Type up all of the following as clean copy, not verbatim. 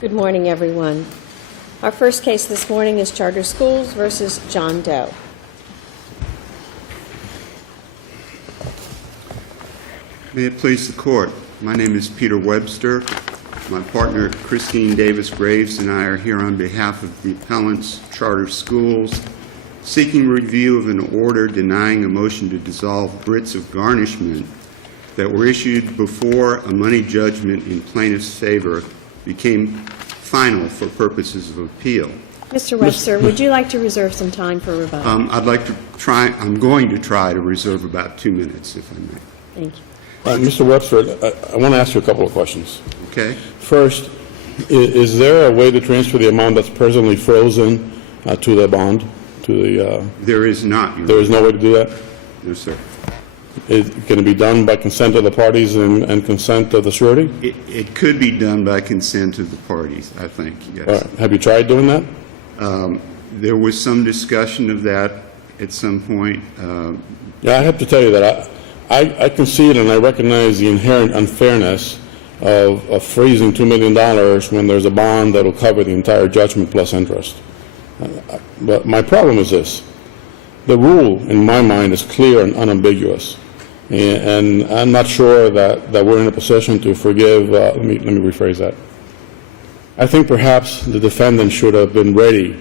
Good morning, everyone. Our first case this morning is Charter Schools versus John Doe. May it please the Court. My name is Peter Webster. My partner, Christine Davis-Graves, and I are here on behalf of the appellants, Charter Schools, seeking review of an order denying a motion to dissolve writs of garnishment that were issued before a money judgment in plaintiff's favor became final for purposes of appeal. Mr. Webster, would you like to reserve some time for rebuttal? I'm going to try to reserve about 2 minutes, if I may. Thank you. Mr. Webster, I want to ask you a couple of questions. Okay? First, is there a way to transfer the amount that's presently frozen to the bond? There is not. There is no way to do that? No, sir. Can it be done by consent of the parties and consent of the surety? It could be done by consent of the parties, I think, yes. All right. Have you tried doing that? There was some discussion of that at some point. Yeah, I have to tell you that I concede and I recognize the inherent unfairness of freezing $2 million when there's a bond that will cover the entire judgment plus interest. But my problem is this. The rule, in my mind, is clear and unambiguous. And I'm not sure that we're in a position to forgive. Let me rephrase that. I think perhaps the defendant should have been ready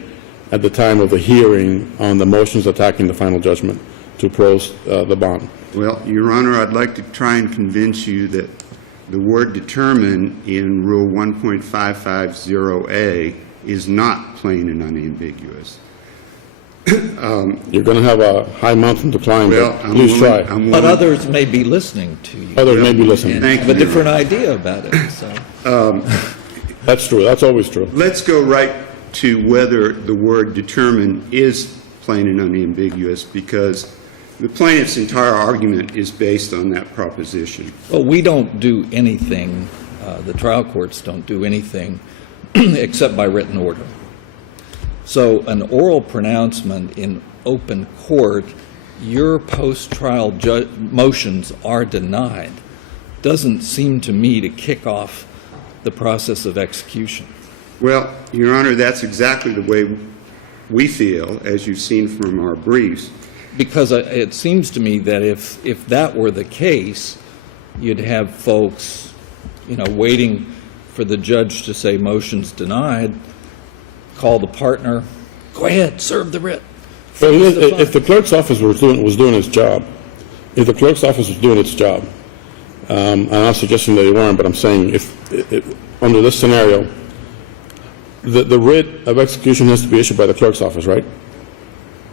at the time of the hearing on the motions attacking the final judgment to oppose the bond. Well, Your Honor, I'd like to try and convince you that the word determine in Rule 1.550A is not plain and unambiguous. You're going to have a high mountain to climb, Well, but please try. But others may be listening to you. Others may be listening. And Thank have a you. different idea about it. So. That's true. That's always true. Let's go right to whether the word determine is plain and unambiguous, because the plaintiff's entire argument is based on that proposition. Well, we don't do anything, the trial courts don't do anything except by written order. So an oral pronouncement in open court, your post-trial motions are denied, doesn't seem to me to kick off the process of execution. Well, Your Honor, that's exactly the way we feel, as you've seen from our briefs. Because it seems to me that if that were the case, you'd have folks, waiting for the judge to say motion's denied, call the partner, go ahead, serve the writ. Well, if the clerk's office was doing its job, I'm not suggesting that they weren't, but I'm saying if under this scenario, the writ of execution has to be issued by the clerk's office, right?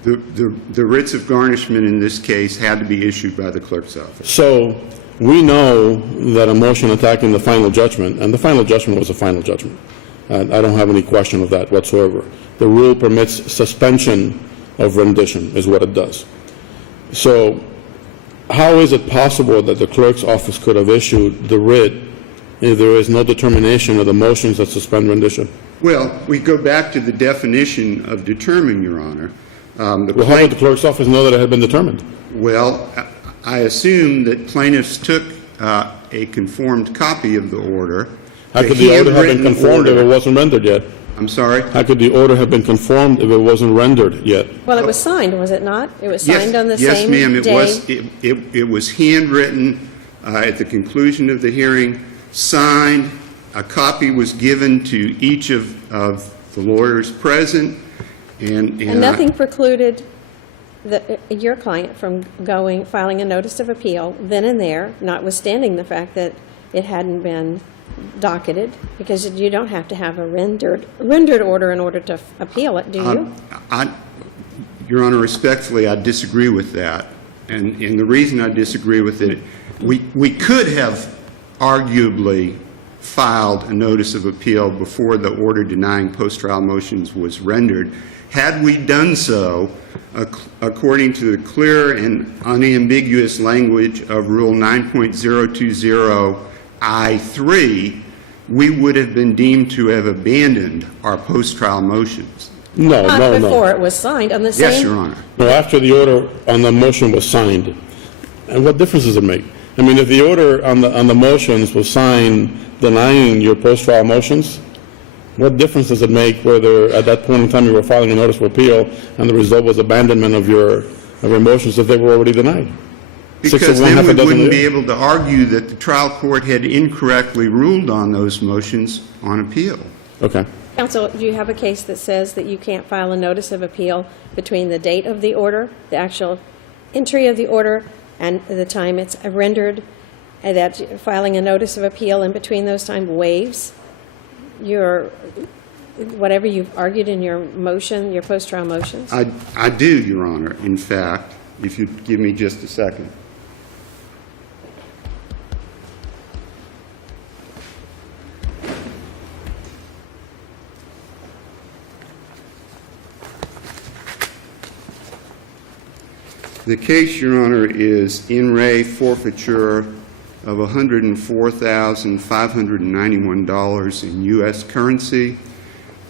The writs of garnishment in this case had to be issued by the clerk's office. So we know that a motion attacking the final judgment, and the final judgment was a final judgment. I don't have any question of that whatsoever. The rule permits suspension of rendition, is what it does. So how is it possible that the clerk's office could have issued the writ if there is no determination of the motions that suspend rendition? Well, we go back to the definition of determine, Your Honor. How would the clerk's office know that it had been determined? Well, I assume that plaintiffs took a conformed copy of the order. How could the order have been conformed if it wasn't rendered yet? I'm sorry? How could the order have been conformed if it wasn't rendered yet? Well, it was signed, was it not? It was signed on the same day. Yes, ma'am, it was handwritten at the conclusion of the hearing, signed. A copy was given to each of the lawyers present. And nothing precluded your client from filing a notice of appeal then and there, notwithstanding the fact that it hadn't been docketed, because you don't have to have a rendered order in order to appeal it, do you? Your Honor, respectfully, I disagree with that. And the reason I disagree with it, we could have arguably filed a notice of appeal before the order denying post-trial motions was rendered. Had we done so, according to the clear and unambiguous language of Rule 9.020I3, we would have been deemed to have abandoned our post-trial motions. No. Before it was signed on the same... Yes, Your Honor. No, after the order on the motion was signed. And what difference does it make? I mean, if the order on the motions was signed denying your post-trial motions, What difference does it make whether at that point in time you were filing a notice of appeal and the result was abandonment of your motions if they were already denied? Because 6 of 1, then half we a dozen wouldn't be years. able to argue that the trial court had incorrectly ruled on those motions on appeal. Okay. Counsel, do you have a case that says that you can't file a notice of appeal between the date of the order, the actual entry of the order, and the time it's rendered, and that filing a notice of appeal in between those times waives your, whatever you've argued in your motion, your post-trial motions? I do, Your Honor. In fact, if you'd give me just a second. The case, Your Honor, is in re forfeiture of $104,591 in U.S. currency.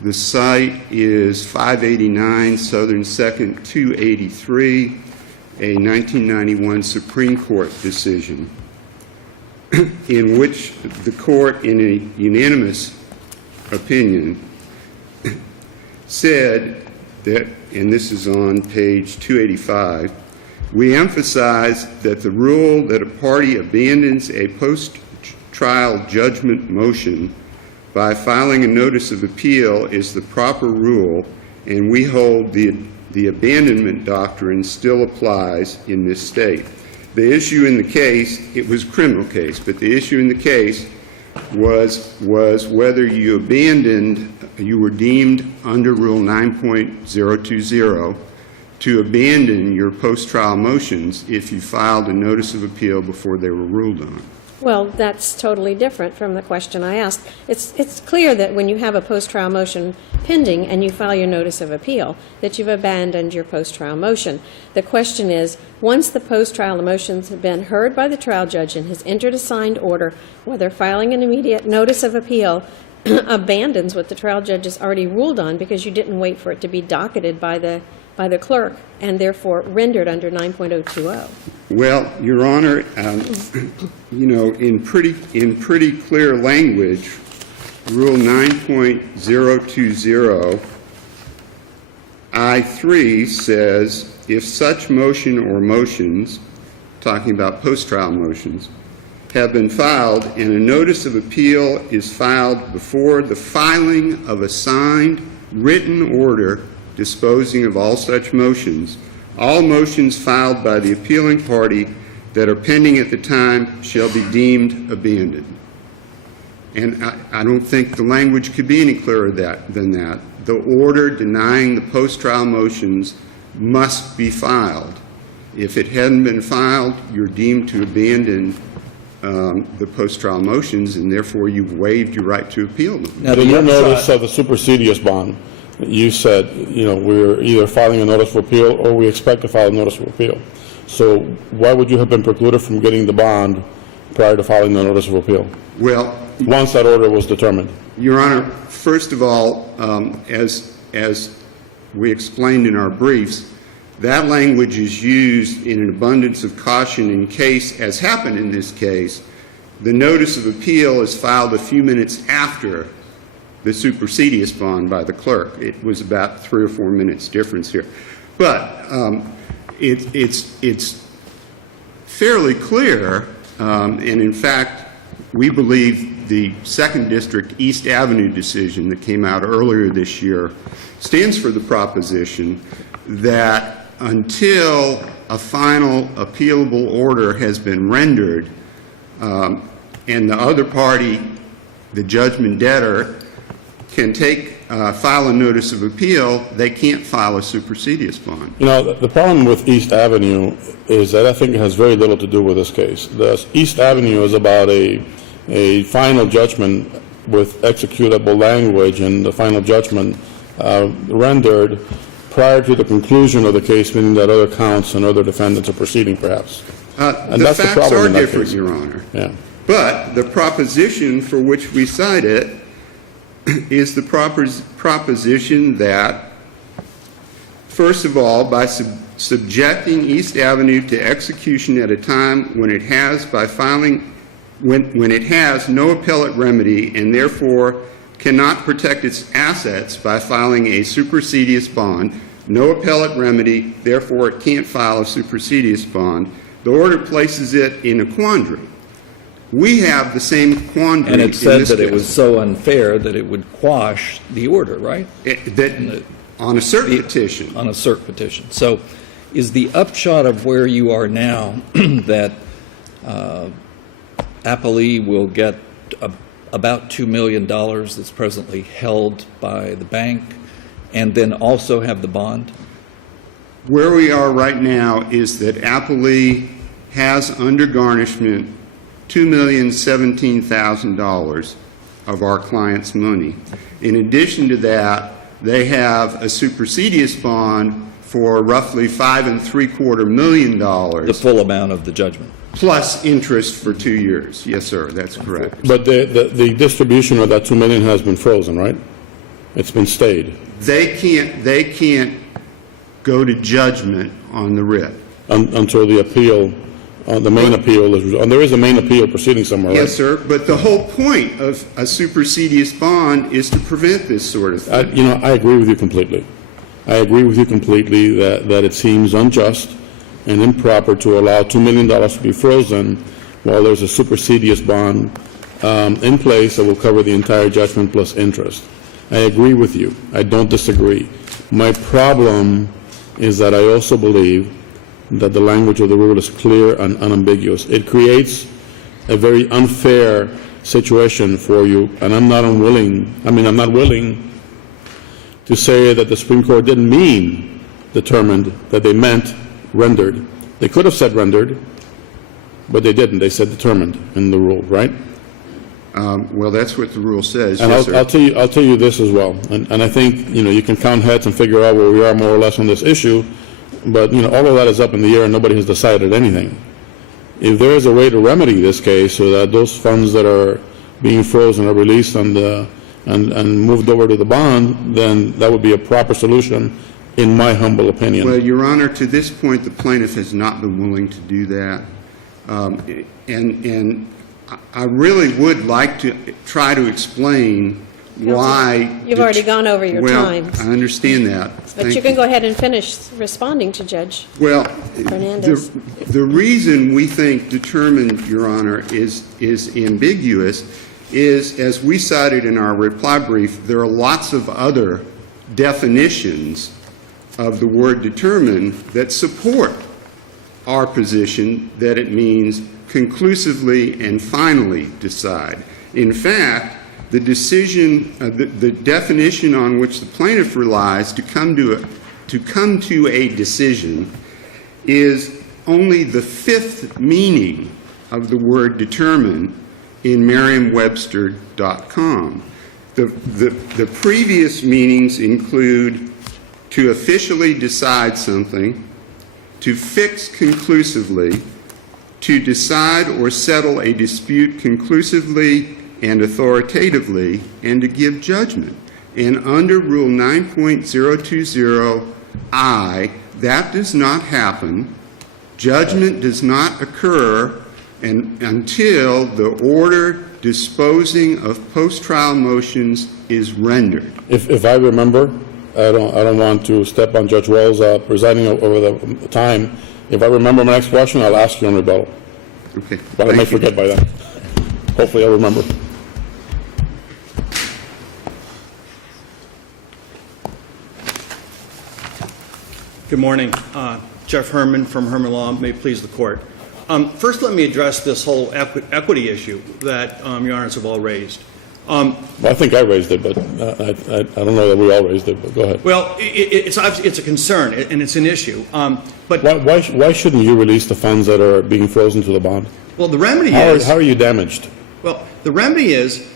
The site is 589 Southern 2nd 283, a 1991 Supreme Court decision, in which the court, in a unanimous opinion, said that, and this is on page 285, we emphasize that the rule that a party abandons a post-trial judgment motion by filing a notice of appeal is the proper rule, and we hold the abandonment doctrine still applies in this state. The issue in the case, it was a criminal case, but the issue in the case was whether you were deemed under Rule 9.020 to abandon your post-trial motions if you filed a notice of appeal before they were ruled on. Well, that's totally different from the question I asked. It's clear that when you have a post-trial motion pending and you file your notice of appeal, that you've abandoned your post-trial motion. The question is, once the post-trial motions have been heard by the trial judge and has entered a signed order, whether filing an immediate notice of appeal abandons what the trial judge has already ruled on because you didn't wait for it to be docketed by the clerk and therefore rendered under 9.020. Well, Your Honor, you know, in pretty clear language, Rule 9.020 I3 says if such motion or motions, talking about post-trial motions, have been filed and a notice of appeal is filed before the filing of a signed written order disposing of all such motions, all motions filed by the appealing party that are pending at the time shall be deemed abandoned. And I don't think the language could be any clearer than that. The order denying the post-trial motions must be filed. If it hadn't been filed, you're deemed to abandon the post-trial motions, and therefore you've waived your right to appeal them. Now, in your notice of the supersedious bond, you said, you know, we're either filing a notice of appeal or we expect to file a notice of appeal. So why would you have been precluded from getting the bond prior to filing the notice of appeal, Well, once that order was determined? Your Honor, first of all, as we explained in our briefs, that language is used in an abundance of caution in case, as happened in this case, the notice of appeal is filed a few minutes after the supersedious bond by the clerk. It was about 3 or 4 minutes difference here. But it's fairly clear, and in fact, we believe the Second District East Avenue decision that came out earlier this year stands for the proposition that until a final appealable order has been rendered and the other party, the judgment debtor, can file a notice of appeal, they can't file a supersedious bond. You know, the problem with East Avenue is that I think it has very little to do with this case. The East Avenue is about a final judgment with executable language and the final judgment rendered prior to the conclusion of the case, meaning that other counts and other defendants are proceeding, perhaps. And The that's the facts problem are in that different, case. Your Honor. Yeah. But the proposition for which we cite it is the proposition that, first of all, by subjecting East Avenue to execution at a time when it has, by filing, when it has no appellate remedy and therefore cannot protect its assets by filing a supersedious bond, no appellate remedy, therefore it can't file a supersedious bond, the order places it in a quandary. We have the same quandary And in it said this that it case. was so unfair that it would quash the order, right? That on a cert petition. On a cert petition. So is the upshot of where you are now that appellee will get about $2 million that's presently held by the bank and then also have the bond? Where we are right now is that appellee has under garnishment $2,017,000 of our client's money. In addition to that, they have a supersedious bond for roughly $5.75 million. The full amount of the judgment. Plus interest for 2 years. Yes, sir, that's correct. But the distribution of that $2 million has been frozen, right? It's been stayed They can't go to judgment on the writ. until the appeal, the main appeal is, and there is a main appeal proceeding somewhere, right? Yes, sir, but the whole point of a supersedious bond is to prevent this sort of thing. I agree with you completely. I agree with you completely that it seems unjust and improper to allow $2 million to be frozen while there's a supersedious bond in place that will cover the entire judgment plus interest. I agree with you. I don't disagree. My problem is that I also believe that the language of the rule is clear and unambiguous. It creates a very unfair situation for you, and I'm not willing to say that the Supreme Court didn't mean determined, that they meant rendered. They could have said rendered, but they didn't. They said determined in the rule, right? Well, that's what the rule says, And yes, sir. I'll tell you this as well, and I think, you can count heads and figure out where we are more or less on this issue, but, all of that is up in the air and nobody has decided anything. If there is a way to remedy this case so that those funds that are being frozen are released and moved over to the bond, then that would be a proper solution, in my humble opinion. Well, Your Honor, to this point, the plaintiff has not been willing to do that. And I really would like to try to explain why. You've already gone over your time. Well, I understand that. But Thank you can go ahead and finish responding to Judge Well, Fernandez. the reason we think determined, Your Honor, is ambiguous is, as we cited in our reply brief, there are lots of other definitions of the word determined that support our position that it means conclusively and finally decide. In fact, the decision, the definition on which the plaintiff relies to come to a decision is only the fifth meaning of the word determine in Merriam-Webster.com. The previous meanings include to officially decide something, to fix conclusively, to decide or settle a dispute conclusively and authoritatively, and to give judgment. And under Rule 9.020I, that does not happen. Judgment does not occur until the order disposing of post-trial motions is rendered. If I remember, I don't want to step on Judge Wells' presiding over the time. If I remember my next question, I'll ask you on rebuttal. Okay. But I may Thank you. forget by then. Hopefully I'll remember. Good morning. Jeff Herman from Herman Law. May it please the Court. First, let me address this whole equity issue that Your Honors have all raised. Well, I think I raised it, but I don't know that we all raised it, but go ahead. Well, it's a concern, and it's an issue. But Why shouldn't you release the funds that are being frozen to the bond? well, the remedy How is are you damaged? well, the remedy is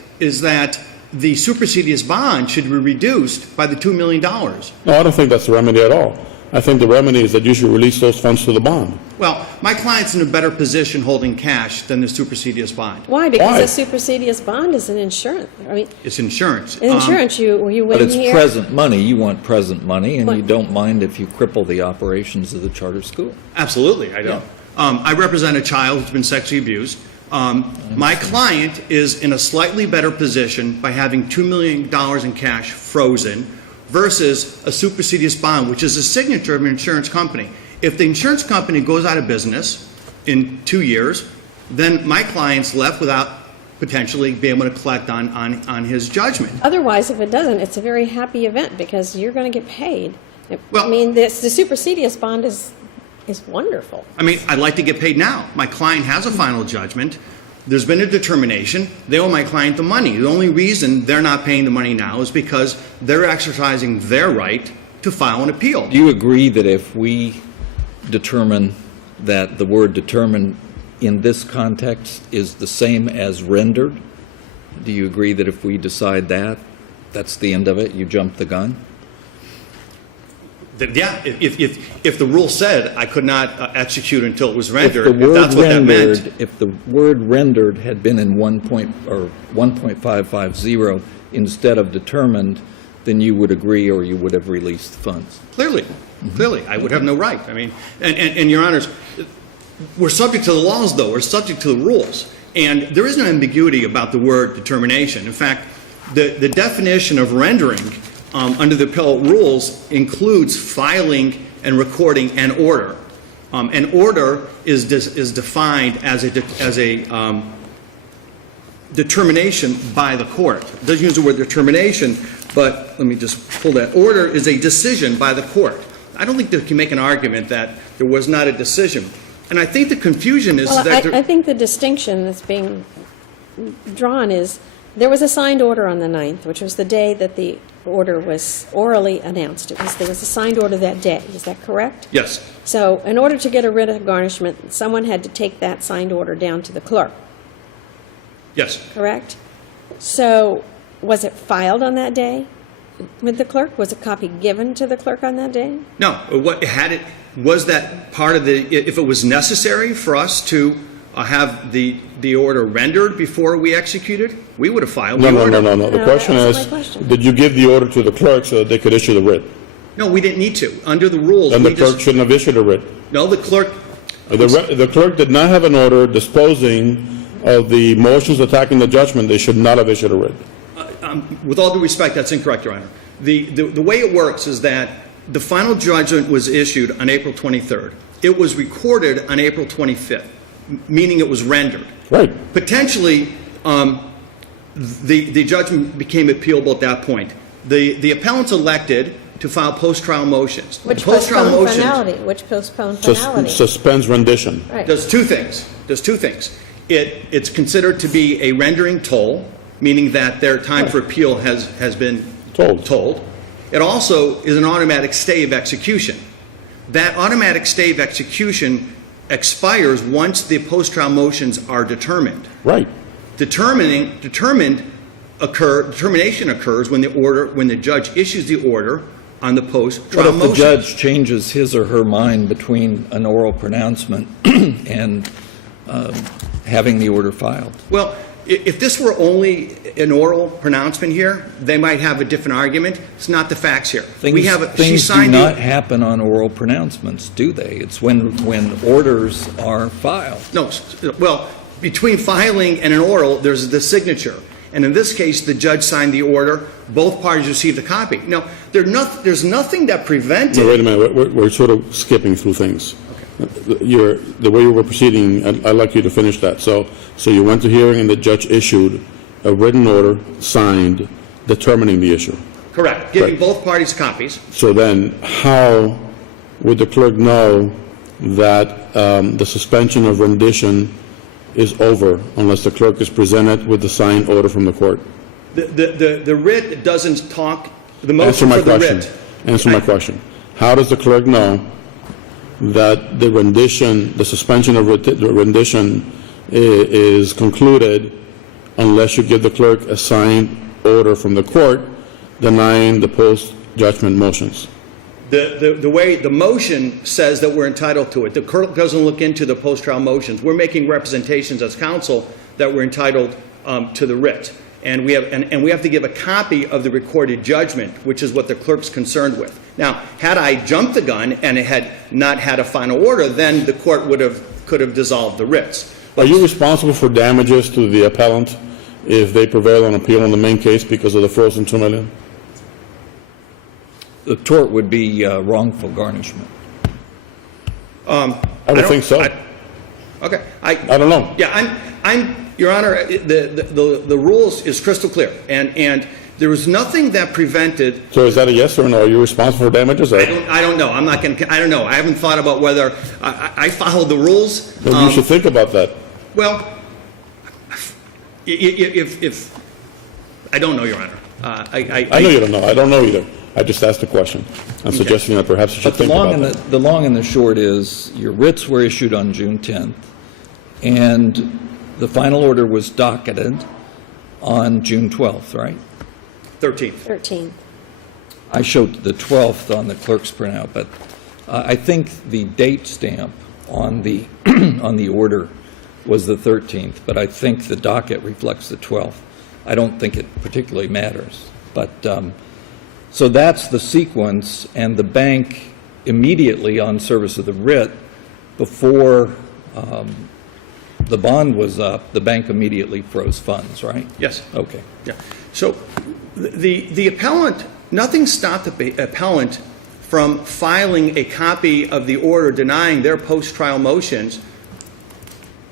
that the supersedious bond should be reduced by the $2 million. No, I don't think that's the remedy at all. I think the remedy is that you should release those funds to the bond. Well, my client's in a better position holding cash than the supersedious bond. Why? Because Why? a supersedious bond is an insurance. I mean, It's insurance. insurance, you But win it's here. present money. You want present money, and you What? don't mind if you cripple the operations of the charter school. Absolutely, I don't. I represent a child who's been sexually abused. My client is in a slightly better position by having $2 million in cash frozen versus a supersedeas bond, which is a signature of an insurance company. If the insurance company goes out of business in 2 years, then my client's left without potentially being able to collect on his judgment. Otherwise, if it doesn't, it's a very happy event because you're going to get paid. Well- I mean, the supersedeas bond is wonderful. I mean, I'd like to get paid now. My client has a final judgment. There's been a determination. They owe my client the money. The only reason they're not paying the money now is because they're exercising their right to file an appeal. Do you agree that if we determine that the word determine in this context is the same as rendered, do you agree that if we decide that, that's the end of it, you jump the gun? Yeah, if the rule said I could not execute until it was rendered, If the if word that's what that meant. rendered, if the word rendered had been in 1.550 instead of determined, then you would agree or you would have released funds. Clearly, I would have no right. I mean, and Your Honors, we're subject to the laws, though. We're subject to the rules. And there is no ambiguity about the word determination. In fact, the definition of rendering under the appellate rules includes filing and recording an order. An order is defined as a determination by the court. It doesn't use the word determination, but let me just pull that. Order is a decision by the court. I don't think they can make an argument that there was not a decision. And I think the confusion is Well, that... I think the distinction that's being drawn is there was a signed order on the 9th, which was the day that the order was orally announced. There was a signed order that day. Is that correct? Yes. So in order to get a writ of garnishment, someone had to take that signed order down to the clerk, Yes. correct? So was it filed on that day with the clerk? Was a copy given to the clerk on that day? No. What had it... Was that part of the... If it was necessary for us to have the order rendered before we executed, we would have filed the order. No. The No, question that was is, my question. did you give the order to the clerk so that they could issue the writ? No, we didn't need to. Under the rules, Then we the clerk just... shouldn't have issued a writ. No, the clerk... The clerk did not have an order disposing of the motions attacking the judgment. They should not have issued a writ. With all due respect, that's incorrect, Your Honor. The way it works is that the final judgment was issued on April 23rd. It was recorded on April 25th, meaning it was rendered. Right. Potentially, the judgment became appealable at that point. The appellants elected to file post-trial motions. Which Post-trial postponed motions finality? Which postponed finality? Suspends rendition. Right. does two things. It's considered to be a rendering toll, meaning that their time for appeal has been told. It also is an automatic stay of execution. That automatic stay of execution expires once the post-trial motions are determined. Right. Determination occurs when the judge issues the order on the What post-trial if the motion. judge changes his or her mind between an oral pronouncement and having the order filed? Well, if this were only an oral pronouncement here, they might have a different argument. It's not the facts here. She Things do signed not happen on oral pronouncements, do they? It's when orders are filed. No, well, between filing and an oral, there's the signature. And in this case, the judge signed the order. Both parties received a copy. Now, there's nothing that prevented... No, wait a minute. We're sort of skipping through things. The way you were proceeding, I'd like you to finish that. So you went to hearing and the judge issued a written order signed determining the issue. Correct. Giving Right. both parties copies. So then how would the clerk know that the suspension of rendition is over unless the clerk is presented with the signed order from the court? The writ doesn't talk... The Answer motion my for the question. writ... Answer my question. How does the clerk know that the rendition, the suspension of rendition is concluded unless you give the clerk a signed order from the court denying the post-judgment motions? The way the motion says that we're entitled to it, the clerk doesn't look into the post-trial motions. We're making representations as counsel that we're entitled to the writ. And we have to give a copy of the recorded judgment, which is what the clerk's concerned with. Now, had I jumped the gun and it had not had a final order, then the court could have dissolved the writs. Are you responsible for damages to the appellant if they prevail on appeal in the main case because of the frozen $2 million? The tort would be wrongful garnishment. I would think so. Okay. I don't know. Yeah, Your Honor, the rules is crystal clear, and there was nothing that prevented. So is that a yes or no? Are you responsible for damages? I don't know. I'm not going to. I don't know. I haven't thought about whether I followed the rules. Well, you should think about that. Well, if I don't know, Your Honor. I know you don't know. I don't know either. I just asked a question. I'm suggesting that perhaps you should But the think long about and that. the long and the short is, your writs were issued on June 10th, and the final order was docketed on June 12th, right? 13th. 13. I showed the 12th on the clerk's printout, but I think the date stamp on the on the order was the 13th, but I think the docket reflects the 12th. I don't think it particularly matters, but so that's the sequence, and the bank immediately on service of the writ, before the bond was up, the bank immediately froze funds, right? Yes. Okay. Yeah. So the appellant, nothing stopped the appellant from filing a copy of the order denying their post-trial motions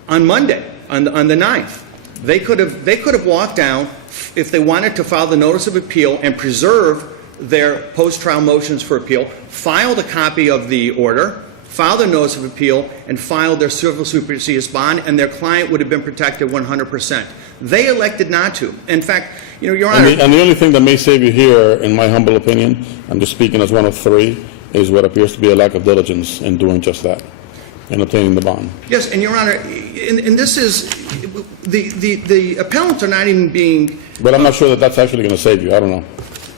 on Monday, on the 9th. They could have walked down if they wanted to file the notice of appeal and preserve their post-trial motions for appeal, filed a copy of the order, filed a notice of appeal, and filed their civil supersedeas bond, and their client would have been protected 100%. They elected not to. In fact, Your Honor. And the only thing that may save you here, in my humble opinion, I'm just speaking as one of three, is what appears to be a lack of diligence in doing just that, in obtaining the bond. Yes, and Your Honor, and this is, the appellants are not even being. But I'm not sure that that's actually going to save you. I don't know.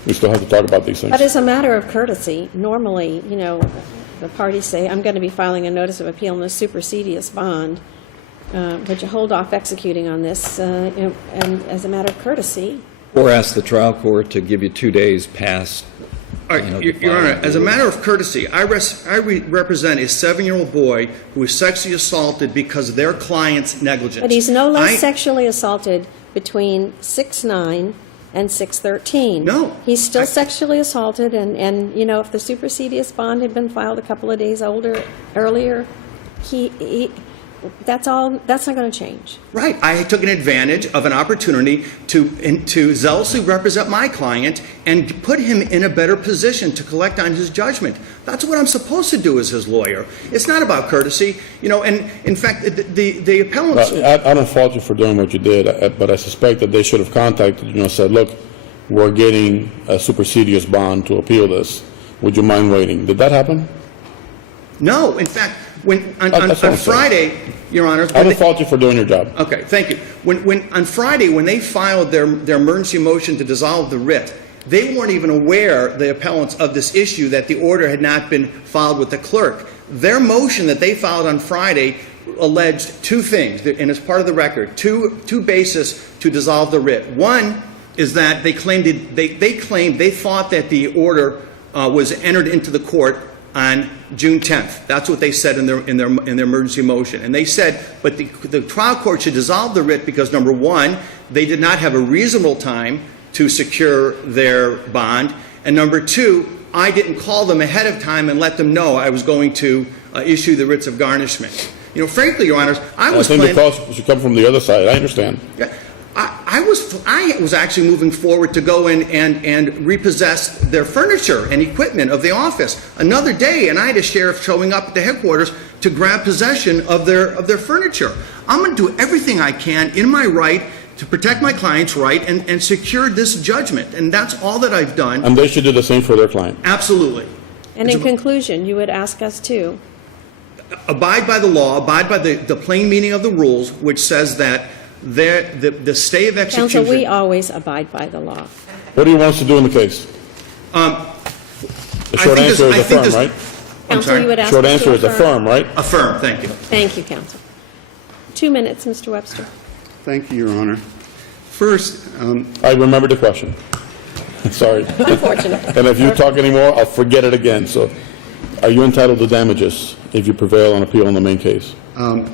We still have to talk about these things. But as a matter of courtesy, normally, the parties say, I'm going to be filing a notice of appeal in the supersedeas bond. Would you hold off executing on this? And as a matter of courtesy. Or ask the trial court to give you 2 days past. All right, Your Honor, as a matter of courtesy, I represent a 7-year-old boy who was sexually assaulted because of their client's negligence. But he's no less sexually assaulted between 6/9 and 6/13. No. He's still sexually assaulted, and if the supersedeas bond had been filed a couple of days earlier, that's not going to change. Right. I took an advantage of an opportunity to zealously represent my client and put him in a better position to collect on his judgment. That's what I'm supposed to do as his lawyer. It's not about courtesy. And in fact, the appellants. I don't fault you for doing what you did, but I suspect that they should have contacted you and said, look, we're getting a supersedeas bond to appeal this. Would you mind waiting? Did that happen? No. In fact, on Friday, Your Honor. I don't fault you for doing your job. Okay, thank you. On Friday, when they filed their emergency motion to dissolve the writ, they weren't even aware, the appellants, of this issue that the order had not been filed with the clerk. Their motion that they filed on Friday alleged two things, and it's part of the record, two bases to dissolve the writ. One is that they claimed they thought that the order was entered into the court on June 10th. That's what they said in their emergency motion. And they said, but the trial court should dissolve the writ because, number one, they did not have a reasonable time to secure their bond, and number two, I didn't call them ahead of time and let them know I was going to issue the writs of garnishment. Frankly, Your Honors, I think the calls should come from the other side. I understand. I was actually moving forward to go in and repossess their furniture and equipment of the office. Another day, and I had a sheriff showing up at the headquarters to grab possession of their furniture. I'm going to do everything I can in my right to protect my client's right and secure this judgment. And that's all that I've done. And they should do the same for their client. Absolutely. And in conclusion, you would ask us to abide by the law, abide by the plain meaning of the rules, which says that the stay of execution. Counsel, we always abide by the law. What do you want us to do in the case? The short answer is affirm, right? Counsel, you would ask Short us to answer is affirm, right? Affirm, thank you. Thank you, counsel. 2 minutes, Mr. Webster. Thank you, Your Honor. First, I remember the question. Sorry. Unfortunate. And if you talk anymore, I'll forget it again. So are you entitled to damages if you prevail on appeal in the main case? I'll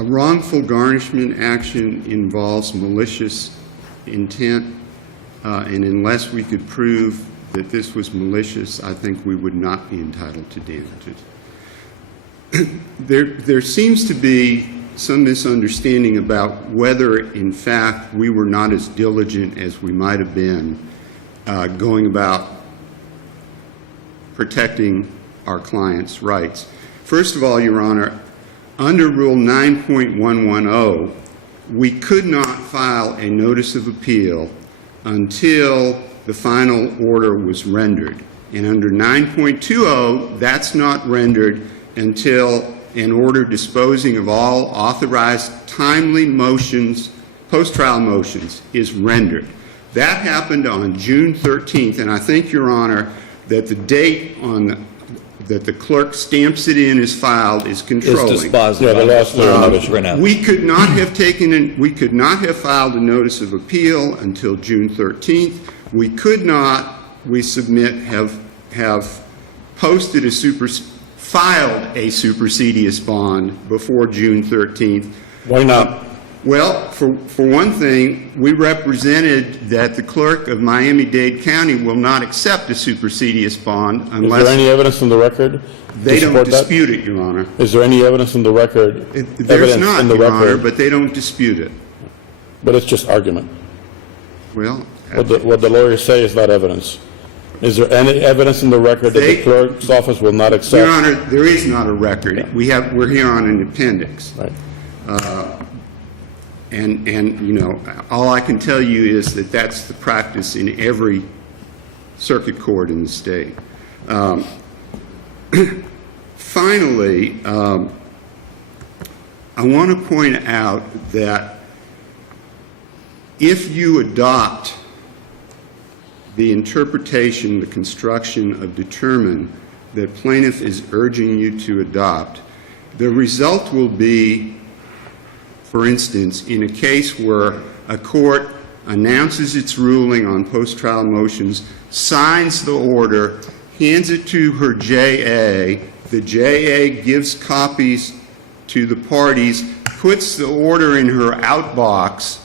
A wrongful garnishment action involves malicious intent, and unless we could prove that this was malicious, I think we would not be entitled to damages. There seems to be some misunderstanding about whether, in fact, we were not as diligent as we might have been going about protecting our clients' rights. First of all, Your Honor, under Rule 9.110, we could not file a notice of appeal until the final order was rendered. And under 9.20, that's not rendered until an order disposing of all authorized timely motions, post-trial motions, is rendered. That happened on June 13th, and I think, Your Honor, that the date on that the clerk stamps it in as filed is controlling. Is dispositive. Yeah, the last printout. We could not have filed a notice of appeal until June 13th. We could not, we submit, have posted filed a supersedious bond before June 13th. Why not? Well, for one thing, we represented that the clerk of Miami-Dade County will not accept a supersedious bond Is unless there any evidence in the record they to don't support that? dispute it, Your Honor. Is there any evidence in the record? There's evidence not, in the Your Honor, record, but they don't dispute it. but it's just argument. Well, What the lawyers say is not evidence. Is there any evidence in the record that the They- clerk's office will not accept? Your Honor, there is not a record. We're here on an appendix. Right. And, you know, all I can tell you is that that's the practice in every circuit court in the state. Finally, I want to point out that if you adopt the interpretation, the construction of determine that plaintiff is urging you to adopt, the result will be, for instance, in a case where a court announces its ruling on post-trial motions, signs the order, hands it to her JA, the JA gives copies to the parties, puts the order in her outbox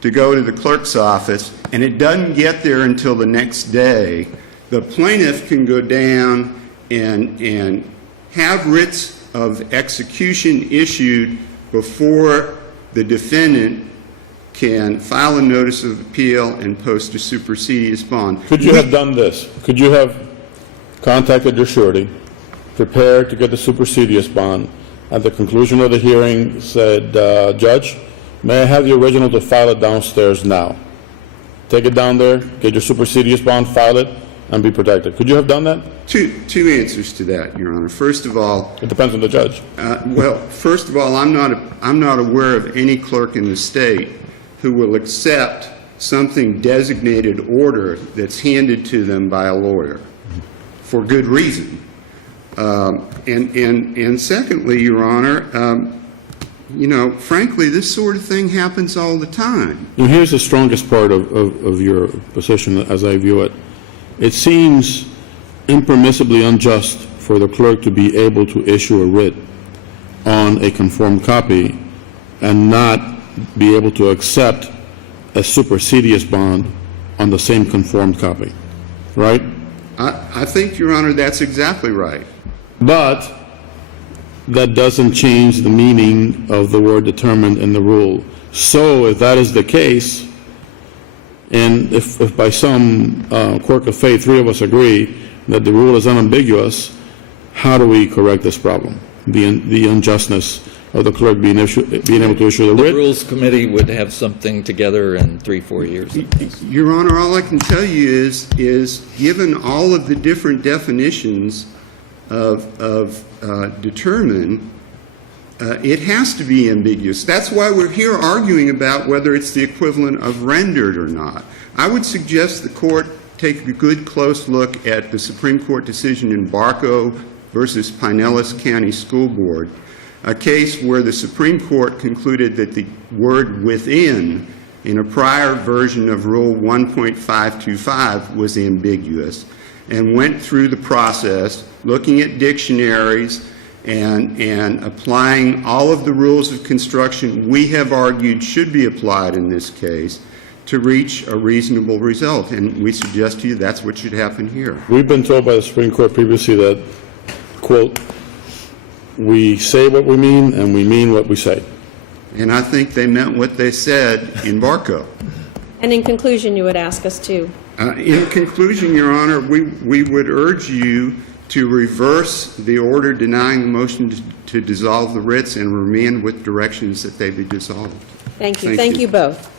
to go to the clerk's office, and it doesn't get there until the next day, the plaintiff can go down and have writs of execution issued before the defendant can file a notice of appeal and post a supersedious bond. Could you have done this? Could you have contacted your surety, prepared to get the supersedious bond, at the conclusion of the hearing said, Judge, may I have the original to file it downstairs now? Take it down there, get your supersedious bond, file it, and be protected. Could you have done that? Two answers to that, Your Honor. First of all, It depends on the judge. first of all, I'm not aware of any clerk in the state who will accept something designated order that's handed to them by a lawyer for good reason. And secondly, Your Honor, you know, frankly, this sort of thing happens all the time. And here's the strongest part of your position as I view it. It seems impermissibly unjust for the clerk to be able to issue a writ on a conformed copy and not be able to accept a supersedious bond on the same conformed copy, right? I think, Your Honor, that's exactly right. But that doesn't change the meaning of the word determined in the rule. So if that is the case, and if by some quirk of fate, three of us agree that the rule is unambiguous, how do we correct this problem? The unjustness of the clerk being able to issue the The writ? Rules Committee would have something together in 3-4 years. Your Honor, all I can tell you is given all of the different definitions of determine, it has to be ambiguous. That's why we're here arguing about whether it's the equivalent of rendered or not. I would suggest the court take a good, close look at the Supreme Court decision in Barco versus Pinellas County School Board, a case where the Supreme Court concluded that the word within in a prior version of Rule 1.525 was ambiguous, and went through the process looking at dictionaries and applying all of the rules of construction we have argued should be applied in this case to reach a reasonable result. And we suggest to you that's what should happen here. We've been told by the Supreme Court previously that, quote, "We say what we mean and we mean what we say." And I think they meant what they said in Barco. And in conclusion, you would ask us to? In conclusion, Your Honor, we would urge you to reverse the order denying the motion to dissolve the writs and remand with directions that they be dissolved. Thank you. Thank Thank you. you both.